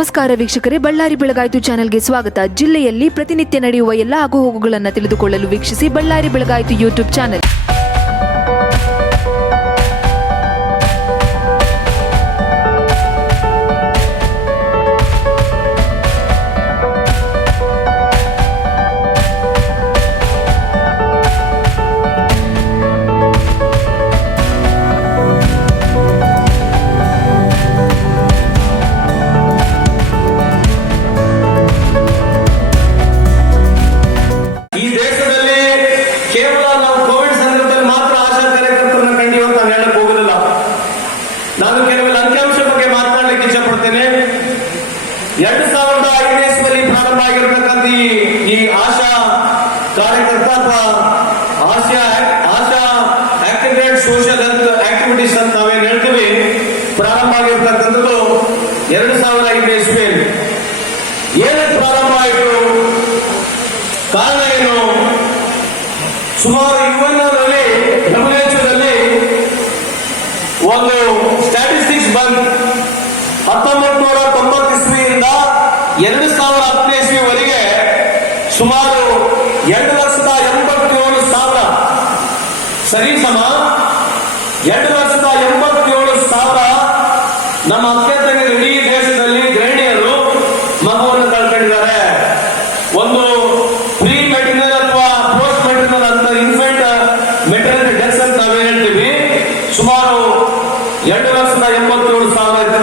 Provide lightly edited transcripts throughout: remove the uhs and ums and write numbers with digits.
ನಮಸ್ಕಾರ ವೀಕ್ಷಕರೇ, ಬಳ್ಳಾರಿ ಬೆಳಗಾಯಿತು ಚಾನೆಲ್ಗೆ ಸ್ವಾಗತ. ಜಿಲ್ಲೆಯಲ್ಲಿ ಪ್ರತಿನಿತ್ಯ ನಡೆಯುವ ಎಲ್ಲ ಆಗುಹೋಗುಗಳನ್ನು ತಿಳಿದುಕೊಳ್ಳಲು ವೀಕ್ಷಿಸಿ ಬಳ್ಳಾರಿ ಬೆಳಗಾಯಿತು ಯೂಟ್ಯೂಬ್ ಚಾನೆಲ್. ಈ ಆಶಾ ಕಾರ್ಯಕರ್ತ ಅಥವಾ ಆಶಾ ಆಕ್ಟಿವೇಟ್ ಸೋಷಿಯಲ್ ಹೆಲ್ತ್ ಆಕ್ಟಿವಿಟೀಸ್ ಅಂತ ನಾವೇನು ಹೇಳ್ತೀವಿ, ಪ್ರಾರಂಭ ಆಗಿರ್ತಕ್ಕಂಥದ್ದು 2005 ಇಸ್ವಿಯಲ್ಲಿ. ಏನಕ್ಕೆ ಪ್ರಾರಂಭ ಆಯಿತು, ಕಾರಣ ಏನು? ಸುಮಾರು ಯುಎನ್ನಲ್ಲಿ WHO ಒಂದು ಸ್ಟ್ಯಾಟಿಸ್ಟಿಕ್ಸ್ ಬಂದು 1990 ಇಸ್ವಿಯಿಂದ 2010 ಇಸ್ವಿವರೆಗೆ ಸುಮಾರು 2,87,000 ಸರಿಸಮ 2,87,000 ನಮ್ಮ ಅತ್ಯಂತ ಇಡೀ ದೇಶದಲ್ಲಿ ಗೃಹಿಣಿಯರು ಮಗುವನ್ನು ಕಳ್ಕೊಂಡಿದ್ದಾರೆ. ಒಂದು ಪ್ರೀ ಮೆಟರ್ನಲ್ ಅಥವಾ ಪೋಸ್ಟ್ ಮೆಟರ್ನಲ್ ಅಂತ ಇನ್ಫೆಂಟ್ ಮೆಟರ್ನಲ್ ಡೆತ್ಸ್ ಅಂತ ನಾವೇನ್ ಹೇಳ್ತೀವಿ, ಸುಮಾರು 2,87,000.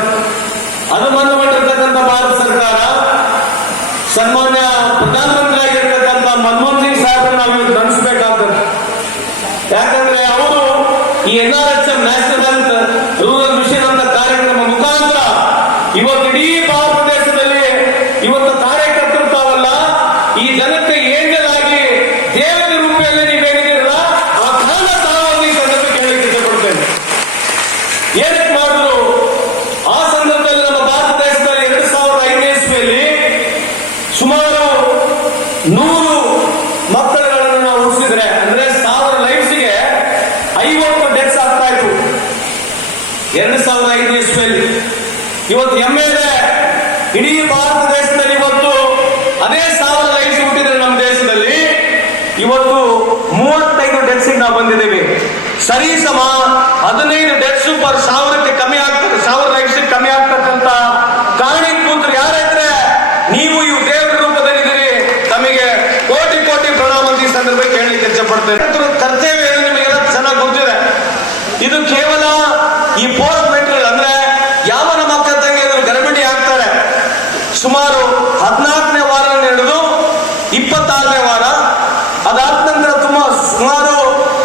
ಅದು ಬಂದು ಮಾಡಿರ್ತಕ್ಕಂಥ ಭಾರತ ಸರ್ಕಾರ ಸನ್ಮಾನ್ಯ ಪ್ರಧಾನಮಂತ್ರಿ ಆಗಿರ್ತಕ್ಕಂಥ ಮನಮೋಹನ್ ಸಿಂಗ್ ಸಾಹೇಬ್ರನ್ನ ನಾವು ಇವತ್ತು ಗಣಿಸಬೇಕಾಗ್ತದೆ. ಯಾಕಂದ್ರೆ ಅವರು ಈ NRHM national health rural mission ಅಂತ ಕಾರ್ಯಕ್ರಮ ಮುಖಾಂತರ ಇವತ್ತು ಇಡೀ ಭಾರತ ದೇಶದಲ್ಲಿ ಇವತ್ತು ಕಾರ್ಯಕರ್ತೃತ್ವವಲ್ಲ, ಈ ಜನತೆ ಏಂಜಲ್ ಆಗಿ ದೇವರ ರೂಪದಲ್ಲಿ ನೀವೇನಿದ್ದೀರಲ್ಲ ಆ ಕಾರಣ ತಾವು ಈ ಸಂದರ್ಭ ಕೇಳಲಿಕ್ಕೆ ಇಷ್ಟಪಡ್ತೇನೆ. ಏನಕ್ಕೆ ಮಾಡಿದ್ರು? ಆ ಸಂದರ್ಭದಲ್ಲಿ ನಮ್ಮ ಭಾರತ ದೇಶದಲ್ಲಿ 2005 ಇಸ್ವಿಯಲ್ಲಿ ಸುಮಾರು 100 ಮಕ್ಕಳುಗಳನ್ನು ನಾವು ಉಳಿಸಿದ್ರೆ, ಅಂದ್ರೆ 1000 ಲೈಫ್ಸ್ಗೆ 50 ಡೆತ್ಸ್ ಆಗ್ತಾ ಇತ್ತು 2005 ಇಸ್ವಿಯಲ್ಲಿ. ಇವತ್ತು ಹೆಮ್ಮೆ ಇದೆ, ಇಡೀ ಭಾರತ ದೇಶದಲ್ಲಿ ಇವತ್ತು ಅದೇ 1000 ಲೈಫ್ಸ್ ಹುಟ್ಟಿದ್ರೆ ನಮ್ಮ ದೇಶದಲ್ಲಿ ಇವತ್ತು 35 ಡೆತ್ಸ್ ನಾವು ಬಂದಿದ್ದೇವೆ. ಸರಿಸಮ 15 ಡೆತ್ಸ್ ಪರ್ 1000ಕ್ಕೆ ಕಮ್ಮಿ ಆಗ್ತದೆ, 1000 ಲೈಫ್ಸ್ ಕಮ್ಮಿ ಆಗ್ತಕ್ಕಂತ ಕಾರಣೀಭೂತರು ಯಾರಿದ್ರೆ ನೀವು ಇವು ದೇವರ ರೂಪದಲ್ಲಿದ್ದೀರಿ. ತಮಗೆ ಕೋಟಿ ಕೋಟಿ ಪ್ರಣಾಮ ಈ ಸಂದರ್ಭ ಕೇಳಲಿಕ್ಕೆ ಇಷ್ಟಪಡ್ತೇನೆ. ಕರ್ತವ್ಯ ಏನು ನಿಮಗೆಲ್ಲ ಚೆನ್ನಾಗಿ ಗೊತ್ತಿದೆ. ಇದು ಕೇವಲ ಈ ಪೋಸ್ಟ್ ಮೆಟೀರಿಯಲ್ ಅಂದ್ರೆ ಯಾವನ ಮಕ್ಕಳ ತಂಗಿ ಗರ್ಭಿಣಿ ಆಗ್ತಾರೆ, ಸುಮಾರು 14ನೇ ವಾರ ಹಿಡಿದು 26ನೇ ವಾರ, ಅದಾದ ನಂತರ ಸುಮಾರು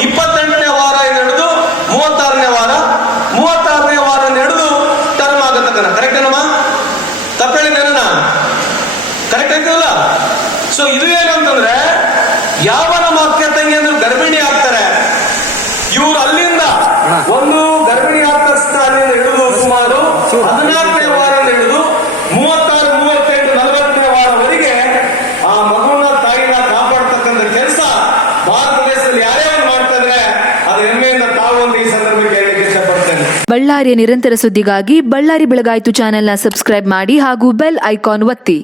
28ನೇ ವಾರ ಹಿಡಿದು 36ನೇ ವಾರ, 36ನೇ ವಾರ ಹಿಡಿದು ಟರ್ಮ್ ಆಗತಕ್ಕನ. ಕರೆಕ್ಟ್ ಏನಮ್ಮ? ತಪ್ಪೇಳಿದ್ದೇನ? ಕರೆಕ್ಟ್ ಆಯ್ತಲ್ಲ? ಸೊ ಇದು ಏನು ಅಂತಂದ್ರೆ ಯಾವ ನಮ್ಮ ಅಕ್ಕ ತಂಗಿ ಅಂದ್ರೆ ಗರ್ಭಿಣಿ ಆಗ್ತಾರೆ, ಇವ್ರು ಅಲ್ಲಿಂದ ಒಂದು ಗರ್ಭಿಣಿ ಆದ ತಕ್ಷಣ ಅಲ್ಲಿಂದ ಹಿಡಿದು ಸುಮಾರು 14ನೇ ವಾರ ಹಿಡಿದು 36, 38, 40ನೇ ವಾರವರೆಗೆ ಆ ಮಗುವಿನ ತಾಯಿನ ಕಾಪಾಡ್ತಕ್ಕಂಥ ಕೆಲಸ ಭಾರತ ದೇಶದಲ್ಲಿ ಯಾರೇ ಮಾಡ್ತಾ ಇದ್ರೆ ಅದು ಹೆಮ್ಮೆಯಿಂದ ತಾವು ಒಂದು ಈ ಸಂದರ್ಭಕ್ಕೆ ಹೇಳಲಿಕ್ಕೆ ಇಷ್ಟಪಡ್ತೇನೆ. ಬಳ್ಳಾರಿಯ ನಿರಂತರ ಸುದ್ದಿಗಾಗಿ ಬಳ್ಳಾರಿ ಬೆಳಗಾಯಿತು ಚಾನೆಲ್ನ ಸಬ್ಸ್ಕ್ರೈಬ್ ಮಾಡಿ ಹಾಗೂ ಬೆಲ್ ಐಕಾನ್ ಒತ್ತಿ.